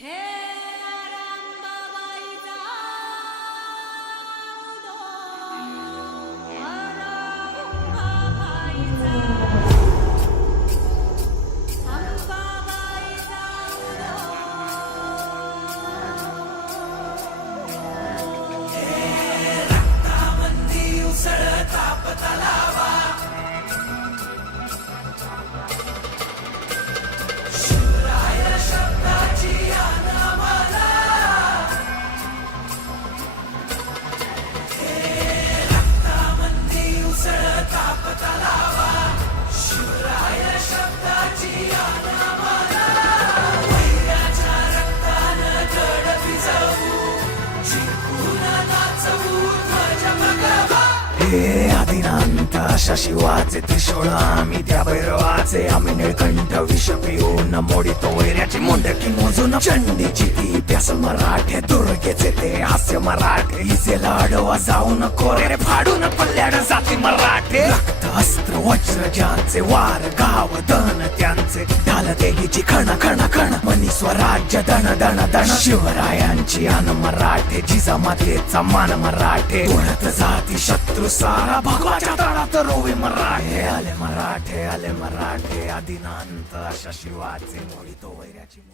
हे आरांबाबाईचा हे शिवाचे त्रिशूळ आम्ही त्या भैरवाचे आम्ही निळकंठ विष पिऊन मोडितो वैऱ्याची मुंडकी मोजून चंडीची ती प्यास मराठे दुर्गेचे ते हास्य मराठे. इसे लाडवा जाऊन कोरे फाडून पल्ल्याड जाती मराठे. रक्त अस्त्र वज्र ज्यांचे वार गाव दन त्यांचे. ढाल देगीची खण स्वराज्य दण दण दण शिवरायांची अन मराठे जिजामातेचा मान मराठे. कोणत जाती शत्रू सारा भगवाच्या तळात रोवे मराठे. आले मराठे आले मराठे. आदिनांत अशा शिवाचे मोडितो वैऱ्याची मुंड